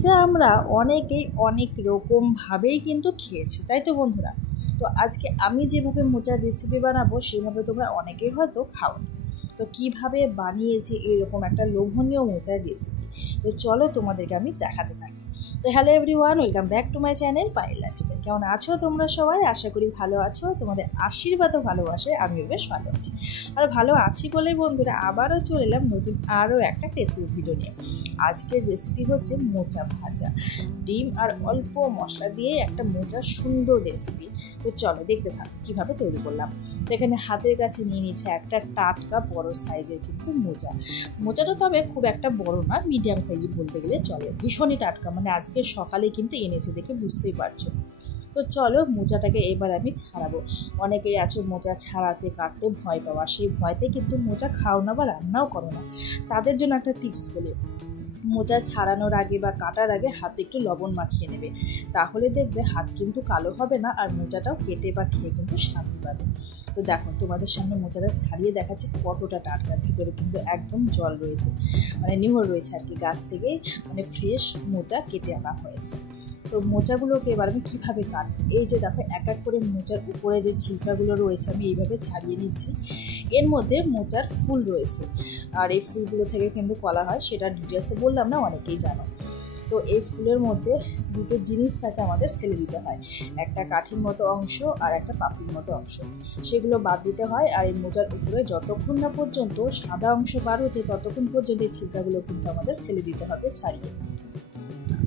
মোচা আমরা অনেকেই অনেক রকমভাবেই কিন্তু খেয়েছি, তাই তো বন্ধুরা। তো আজকে আমি যেভাবে মোচার রেসিপি বানাবো সেভাবে তোমরা অনেকেই হয়তো খাওনি। তো কিভাবে বানিয়েছি এরকম একটা লোভনীয় মোচার রেসিপি, তো চলো তোমাদেরকে আমি দেখাতে থাকি। তো hello everyone, welcome back to my channel Payel lifestyle. কেমন আছো তোমরা সবাই? আশা করি ভালো আছো। তোমাদের আশীর্বাদ ও ভালোবাসায় আমিও বেশ ভালো আছি। আর ভালো আছি বলেই বন্ধুরা আবারও চলে এলাম নতুন আরও একটা রেসিপি ভিডিও নিয়ে। আজকের রেসিপি হচ্ছে মোচা ভাজা, ডিম আর অল্প মশলা দিয়ে একটা মোচার সুন্দর রেসিপি। তো চলো দেখতে থাকো কীভাবে তৈরি করলাম। তো এখানে হাতের কাছে নিয়ে নিচ্ছে একটা টাটকা বড় সাইজের কিন্তু মোচাটা তবে খুব একটা বড় না, মিডিয়াম সাইজে বলতে গেলে চলে। ভীষণই টাটকা, মানে আজকে সকালে কিন্তু এনেছে, দেখে বুঝতেই পারছো। তো চলো মোচাটাকে এবার আমি ছাড়াবো। অনেকেই আছো মোচা ছাড়াতে কাটতে ভয় পাওয়া, সেই ভয়তে কিন্তু মোচা খাও না বা রান্নাও করো না। তাদের জন্য একটা টিপস বলি, মোচা ছাড়ানোর আগে বা কাটার আগে হাতে একটু লবণ মাখিয়ে নেবে, তাহলে দেখবে হাত কিন্তু কালো হবে না, আর মোচাটাও কেটে বা খেয়ে কিন্তু শান্তি পাবে। তো দেখো তোমাদের সামনে মোচাটা ছাড়িয়ে দেখাচ্ছে কতটা টাটকা, ভিতরে কিন্তু একদম জল রয়েছে, মানে নিহর রয়েছে আর কি, গাছ থেকে মানে ফ্রেশ মোচা কেটে আনা হয়েছে। তো মোচাগুলোকে এবার আমি কীভাবে কাটবো, এই যে দেখো এক এক করে মোচার উপরে যে ছিলকাগুলো রয়েছে আমি এইভাবে ছাড়িয়ে নিচ্ছি। এর মধ্যে মোচার ফুল রয়েছে, আর এই ফুলগুলো থেকে কিন্তু কলা হয়, সেটা ডিটেলসে বললাম না, অনেকেই জানো। তো এই ফুলের মধ্যে দুটো জিনিস থাকে আমাদের ফেলে দিতে হয়, একটা কাঠির মতো অংশ আর একটা পাপড়ির মতো অংশ, সেগুলো বাদ দিতে হয়। আর এই মোচার উপরে যতক্ষণ না পর্যন্ত সাদা অংশ বার হচ্ছে ততক্ষণ পর্যন্ত এই ছিলকাগুলো কিন্তু আমাদের ফেলে দিতে হবে ছাড়িয়ে।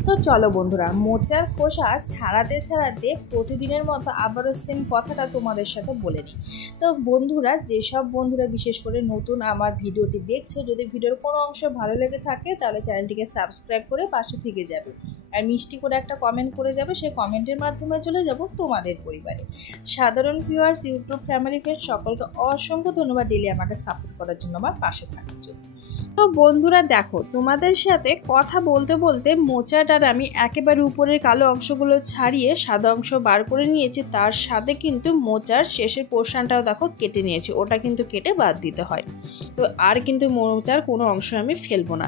তো চলো বন্ধুরা, মোচার খোসা ছাড়াতে ছাড়াতে প্রতিদিনের মতো আবারও সেম কথাটা তোমাদের সাথে বলে নিই। তো বন্ধুরা, যেসব বন্ধুরা বিশেষ করে নতুন আমার ভিডিওটি দেখছো, যদি ভিডিওর কোনো অংশ ভালো লেগে থাকে তাহলে চ্যানেলটিকে সাবস্ক্রাইব করে পাশে থেকে যাবে, আর মিষ্টি করে একটা কমেন্ট করে যাবে, সেই কমেন্টের মাধ্যমে চলে যাব তোমাদের পরিবারে। সাধারণ ভিউয়ার্স, ইউটিউব ফ্যামিলি ফ্রেন্ড সকলকে অসংখ্য ধন্যবাদ ডেলি আমাকে সাপোর্ট করার জন্য, আমার পাশে থাকার জন্য। তো বন্ধুরা দেখো, তোমাদের সাথে কথা বলতে বলতে মোচাটার আমি একেবারে উপরের কালো অংশগুলো ছাড়িয়ে সাদা অংশ বার করে নিয়েছি, তার সাথে কিন্তু মোচার শেষের পোর্শনটাও দেখো কেটে নিয়েছি, ওটা কিন্তু কেটে বাদ দিতে হয়। তো আর কিন্তু মোচার কোনো অংশ আমি ফেলবো না।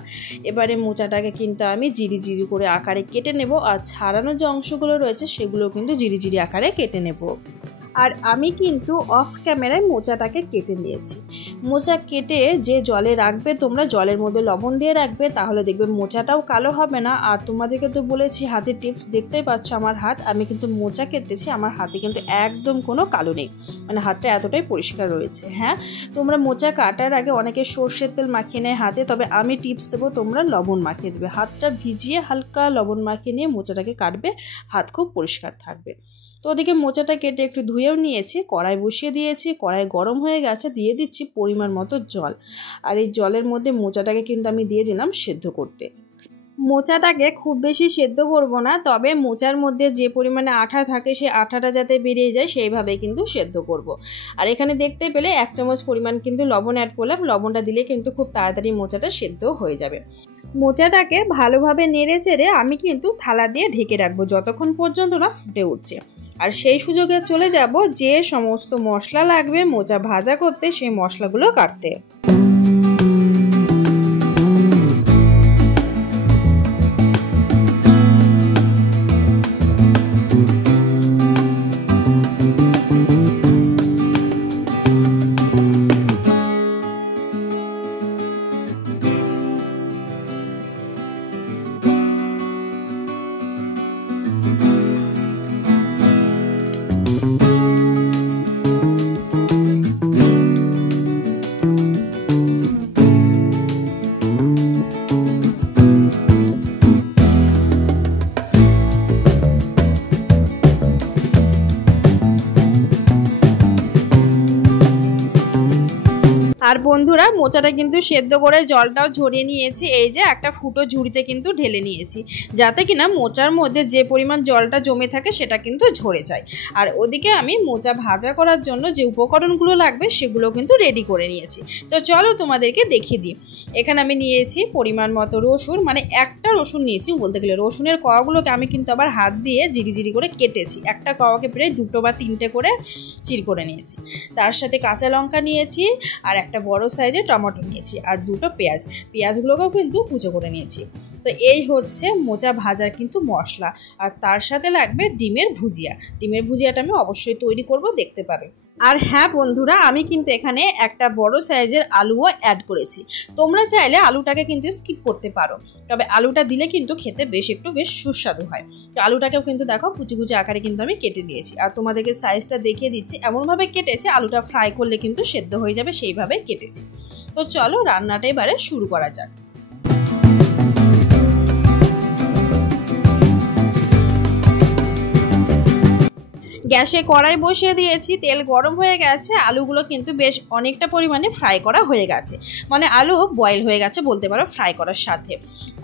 এবারে মোচাটাকে কিন্তু আমি জিরি জিরি করে আকারে কেটে নেব, আর ছাড়ানো যে অংশগুলো রয়েছে সেগুলো কিন্তু জিরি জিরি আকারে কেটে নেব। আর আমি কিন্তু অফ ক্যামেরায় মোচাটাকে কেটে নিয়েছি। মোচা কেটে যে জলে রাখবে তোমরা, জলের মধ্যে লবণ দিয়ে রাখবে, তাহলে দেখবে মোচাটাও কালো হবে না। আর তোমাদেরকে তো বলেছি হাতের টিপস, দেখতেই পাচ্ছ আমার হাত, আমি কিন্তু মোচা কেটেছি, আমার হাতে কিন্তু একদম কোনো কালো নেই, মানে হাতটা এতটাই পরিষ্কার রয়েছে। হ্যাঁ, তোমরা মোচা কাটার আগে অনেকে সর্ষের তেল মাখিয়ে নেয় হাতে, তবে আমি টিপস দেবো তোমরা লবণ মাখিয়ে দেবে, হাতটা ভিজিয়ে হালকা লবণ মাখিয়ে নিয়ে মোচাটাকে কাটবে, হাত খুব পরিষ্কার থাকবে। তো ওদিকে মোচাটা কেটে একটু ধুয়েও নিয়েছি, কড়াই বসিয়ে দিয়েছি, কড়াই গরম হয়ে গেছে, দিয়ে দিচ্ছি পরিমাণ মতো জল। আর এই জলের মধ্যে মোচাটাকে কিন্তু আমি দিয়ে দিলাম সেদ্ধ করতে। মোচাটাকে খুব বেশি সেদ্ধ করব না, তবে মোচার মধ্যে যে পরিমাণে আঠা থাকে সেই আঠাটা যাতে বেরিয়ে যায় সেইভাবে কিন্তু সেদ্ধ করব। আর এখানে দেখতে পেলে 1 চামচ পরিমাণ কিন্তু লবণ অ্যাড করলাম, লবণটা দিলে কিন্তু খুব তাড়াতাড়ি মোচাটা সেদ্ধ হয়ে যাবে। মোচাটাকে ভালোভাবে নেড়ে চেড়ে আমি কিন্তু থালা দিয়ে ঢেকে রাখবো যতক্ষণ পর্যন্ত না ফুটে উঠছে। আর সেই সুযোগে চলে যাব যে সমস্ত মশলা লাগবে মোচা ভাজা করতে, সেই মশলাগুলো কাটতে। আর বন্ধুরা, মোচাটা কিন্তু সেদ্ধ করে জলটাও ঝরিয়ে নিয়েছি, এই যে একটা ফুটো ঝুড়িতে কিন্তু ঢেলে নিয়েছি, যাতে কিনা মোচার মধ্যে যে পরিমাণ জলটা জমে থাকে সেটা কিন্তু ঝরে যায়। আর ওদিকে আমি মোচা ভাজা করার জন্য যে উপকরণগুলো লাগবে সেগুলো কিন্তু রেডি করে নিয়েছি। তো চলো তোমাদেরকে দেখিয়ে দিই। এখানে আমি নিয়েছি পরিমাণ মতো রসুন, মানে একটা রসুন নিয়েছি বলতে গেলে, রসুনের কোয়াগুলোকে আমি কিন্তু আবার হাত দিয়ে জিরি জিরি করে কেটেছি, একটা কোয়াকে প্রায় 2 বা 3টে করে চির করে নিয়েছি। তার সাথে কাঁচা লঙ্কা নিয়েছি, আর একটা বড় সাইজের টমেটো নিয়েছি, আর 2টো পেঁয়াজগুলোকেও কিন্তু কুচো করে নিয়েছি। তো এই হচ্ছে মোচা ভাজার কিন্তু মশলা, আর তার সাথে লাগবে ডিমের ভুজিয়া। ডিমের ভুজিয়াটা আমি অবশ্যই তৈরি করব, দেখতে পাবে। আর হ্যাঁ বন্ধুরা, আমি কিন্তু এখানে একটা বড় সাইজের আলুও অ্যাড করেছি। তোমরা চাইলে আলুটাকে কিন্তু স্কিপ করতে পারো, তবে আলুটা দিলে কিন্তু খেতে একটু বেশ সুস্বাদু হয়। তো আলুটাকেও কিন্তু দেখো কুচি কুচি আকারে কিন্তু আমি কেটে নিয়েছি, আর তোমাদেরকে সাইজটা দেখিয়ে দিচ্ছি। এমনভাবে কেটেছি আলুটা ফ্রাই করলে কিন্তু সেদ্ধ হয়ে যাবে, সেইভাবে কেটেছি। তো চলো রান্নাটা এবারে শুরু করা যাক। গ্যাসে কড়াই বসিয়ে দিয়েছি, তেল গরম হয়ে গেছে। আলুগুলো কিন্তু বেশ অনেকটা পরিমাণে ফ্রাই করা হয়ে গেছে, মানে আলু বয়েল হয়ে গেছে বলতে পারো ফ্রাই করার সাথে।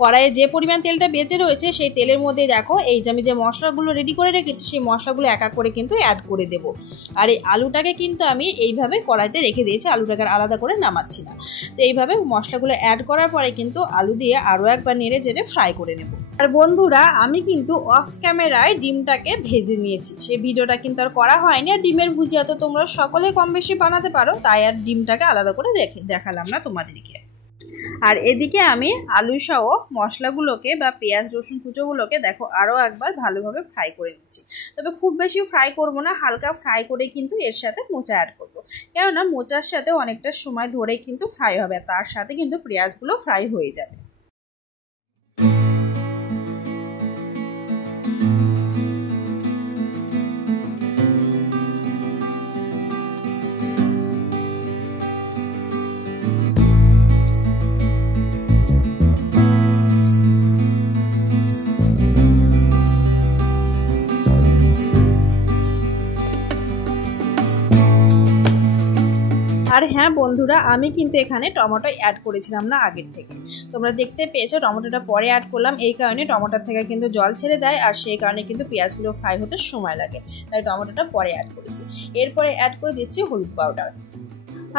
কড়াইয়ে যে পরিমাণ তেলটা বেঁচে রয়েছে সেই তেলের মধ্যে দেখো এই যে আমি যে মশলাগুলো রেডি করে রেখেছি সেই মশলাগুলো এক এক করে কিন্তু অ্যাড করে দেবো। আর এই আলুটাকে কিন্তু আমি এইভাবে কড়াইতে রেখে দিয়েছি, আলুটাকে আলাদা করে নামাচ্ছি না। তো এইভাবে মশলাগুলো অ্যাড করার পরে কিন্তু আলু দিয়ে আরও একবার নেড়ে চেড়ে ফ্রাই করে নেব। আর বন্ধুরা, আমি কিন্তু অফ ক্যামেরায় ডিমটাকে ভেজে নিয়েছি, সেই ভিডিওটা কিন্তু আর করা হয়নি। আর ডিমের ভুজিয়া তো তোমরা সকলে কম বেশি বানাতে পারো, তাই আর ডিমটাকে আলাদা করে দেখালাম না তোমাদেরকে। আর এদিকে আমি আলু সহ মশলাগুলোকে বা পেঁয়াজ রসুন কুচোগুলোকে দেখো আরও একবার ভালোভাবে ফ্রাই করে নিচ্ছি। তবে খুব বেশি ফ্রাই করব না, হালকা ফ্রাই করে কিন্তু এর সাথে মোচা অ্যাড করবো, কেননা মোচার সাথে অনেকটা সময় ধরে কিন্তু ফ্রাই হবে, তার সাথে কিন্তু পেঁয়াজগুলো ফ্রাই হয়ে যাবে। আর হ্যাঁ বন্ধুরা, আমি কিন্তু এখানে টমেটো অ্যাড করেছিলাম না আগের থেকে, তোমরা দেখতে পেয়েছো। টমেটোটা পরে অ্যাড করলাম, এই কারণে টমেটোর থেকে কিন্তু জল ছেড়ে দেয়, আর সেই কারণে কিন্তু পেঁয়াজগুলো ফ্রাই হতে সময় লাগে, তাই টমেটোটা পরে অ্যাড করেছি। এরপরে অ্যাড করে দিচ্ছি হলুদ পাউডার,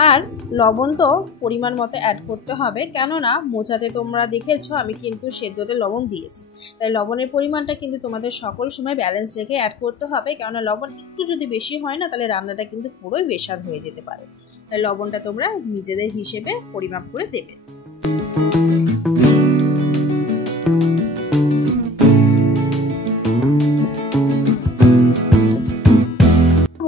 আর লবণ তো পরিমাণ মতো অ্যাড করতে হবে, কেননা মোচাতে তোমরা দেখেছো আমি কিন্তু সেদ্ধতে লবণ দিয়েছি, তাই লবণের পরিমাণটা কিন্তু তোমাদের সকল সময় ব্যালেন্স রেখে অ্যাড করতে হবে, কেননা লবণ একটু যদি বেশি হয় না তাহলে রান্নাটা কিন্তু পুরোই বেস্বাদ হয়ে যেতে পারে। তাই লবণটা তোমরা নিজেদের হিসেবে পরিমাপ করে দেবে।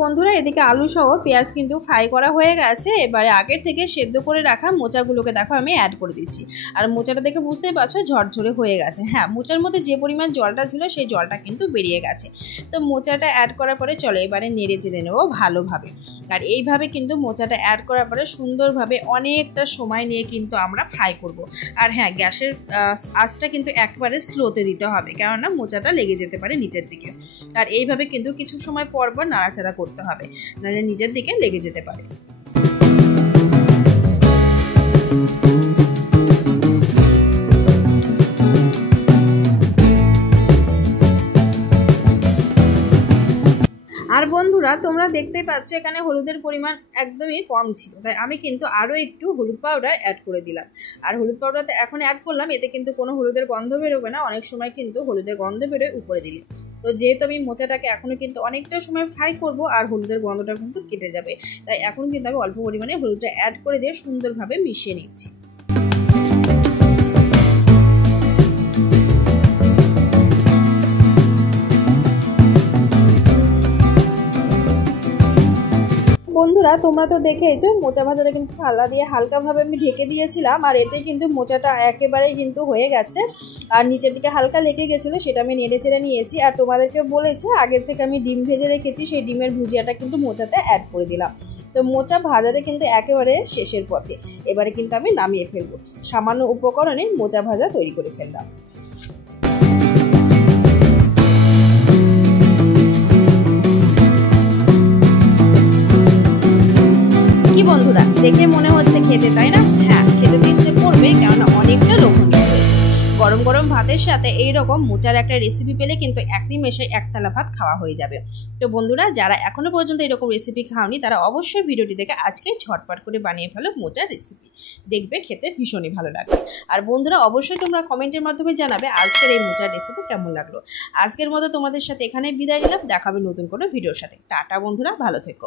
বন্ধুরা, এদিকে আলু সহ পেঁয়াজ কিন্তু ফ্রাই করা হয়ে গেছে। এবারে আগের থেকে সেদ্ধ করে রাখা মোচাগুলোকে দেখো আমি অ্যাড করে দিচ্ছি। আর মোচাটা দেখে বুঝতেই পারছো ঝরঝরে হয়ে গেছে। হ্যাঁ, মোচার মধ্যে যে পরিমাণ জলটা ছিল সেই জলটা কিন্তু বেরিয়ে গেছে। তো মোচাটা অ্যাড করার পরে চলো এবারে নেড়ে চেড়ে নেবো ভালোভাবে। আর এইভাবে কিন্তু মোচাটা অ্যাড করার পরে সুন্দরভাবে অনেকটা সময় নিয়ে কিন্তু আমরা ফ্রাই করব। আর হ্যাঁ, গ্যাসের আঁচটা কিন্তু একবারে স্লোতে দিতে হবে, কেননা মোচাটা লেগে যেতে পারে নিচের দিকে। আর এইভাবে কিন্তু কিছু সময় পর পর নাড়াচাড়া করতে হবে, নাহলে নিজের দিকে লেগে যেতে পারে। আর বন্ধুরা, তোমরা দেখতেই পাচ্ছ এখানে হলুদের পরিমাণ একদমই কম ছিল, তাই আমি কিন্তু আরও একটু হলুদ পাউডার অ্যাড করে দিলাম। আর হলুদ পাউডারটা এখন অ্যাড করলাম, এতে কিন্তু কোনো হলুদের গন্ধ বেরোবে না, অনেক সময় কিন্তু হলুদের গন্ধ বেরোয় উপরে দিলে। তো যেহেতু আমি মোচাটাকে এখনও কিন্তু অনেকটা সময় ফ্রাই করব, আর হলুদের গন্ধটা কিন্তু কেটে যাবে, তাই এখন কিন্তু আমি অল্প পরিমাণে হলুদটা অ্যাড করে দিয়ে সুন্দরভাবে মিশিয়ে নিচ্ছি। বন্ধুরা, তোমরা তো দেখেছো মোচা ভাজাটা কিন্তু থালা দিয়ে হালকাভাবে আমি ঢেকে দিয়েছিলাম, আর এতে কিন্তু মোচাটা একেবারেই কিন্তু হয়ে গেছে। আর নিচের দিকে হালকা লেগে গেছিলো, সেটা আমি নেড়ে চেড়ে নিয়েছি। আর তোমাদেরকে বলেছি আগের থেকে আমি ডিম ভেজে রেখেছি, সেই ডিমের ভুজিয়াটা কিন্তু মোচাতে অ্যাড করে দিলাম। তো মোচা ভাজাটা কিন্তু একেবারে শেষের পথে, এবারে কিন্তু আমি নামিয়ে ফেলবো। সামান্য উপকরণে মোচা ভাজা তৈরি করে ফেললাম। বন্ধুরা, দেখে মনে হচ্ছে খেতে, তাই না? হ্যাঁ, খেতে তো ইচ্ছে করবে, কেননা অনেকটা লোভনীয় হয়েছে। গরম গরম ভাতের সাথে এইরকম মোচার একটা রেসিপি পেলে কিন্তু এক নিমেষে এক থালা ভাত খাওয়া হয়ে যাবে। তো বন্ধুরা, যারা এখনো পর্যন্ত এরকম রেসিপি খাওনি তারা অবশ্যই ভিডিওটি দেখে আজকে ঝটপট করে বানিয়ে ফেলো মোচার রেসিপি, দেখবে খেতে ভীষণই ভালো লাগবে। আর বন্ধুরা, অবশ্যই তোমরা কমেন্টের মাধ্যমে জানাবে আজকের এই মোচার রেসিপি কেমন লাগলো। আজকের মতো তোমাদের সাথে এখানে বিদায় নিলাম, দেখাবে নতুন কোনো ভিডিওর সাথে। টাটা বন্ধুরা, ভালো থেকো।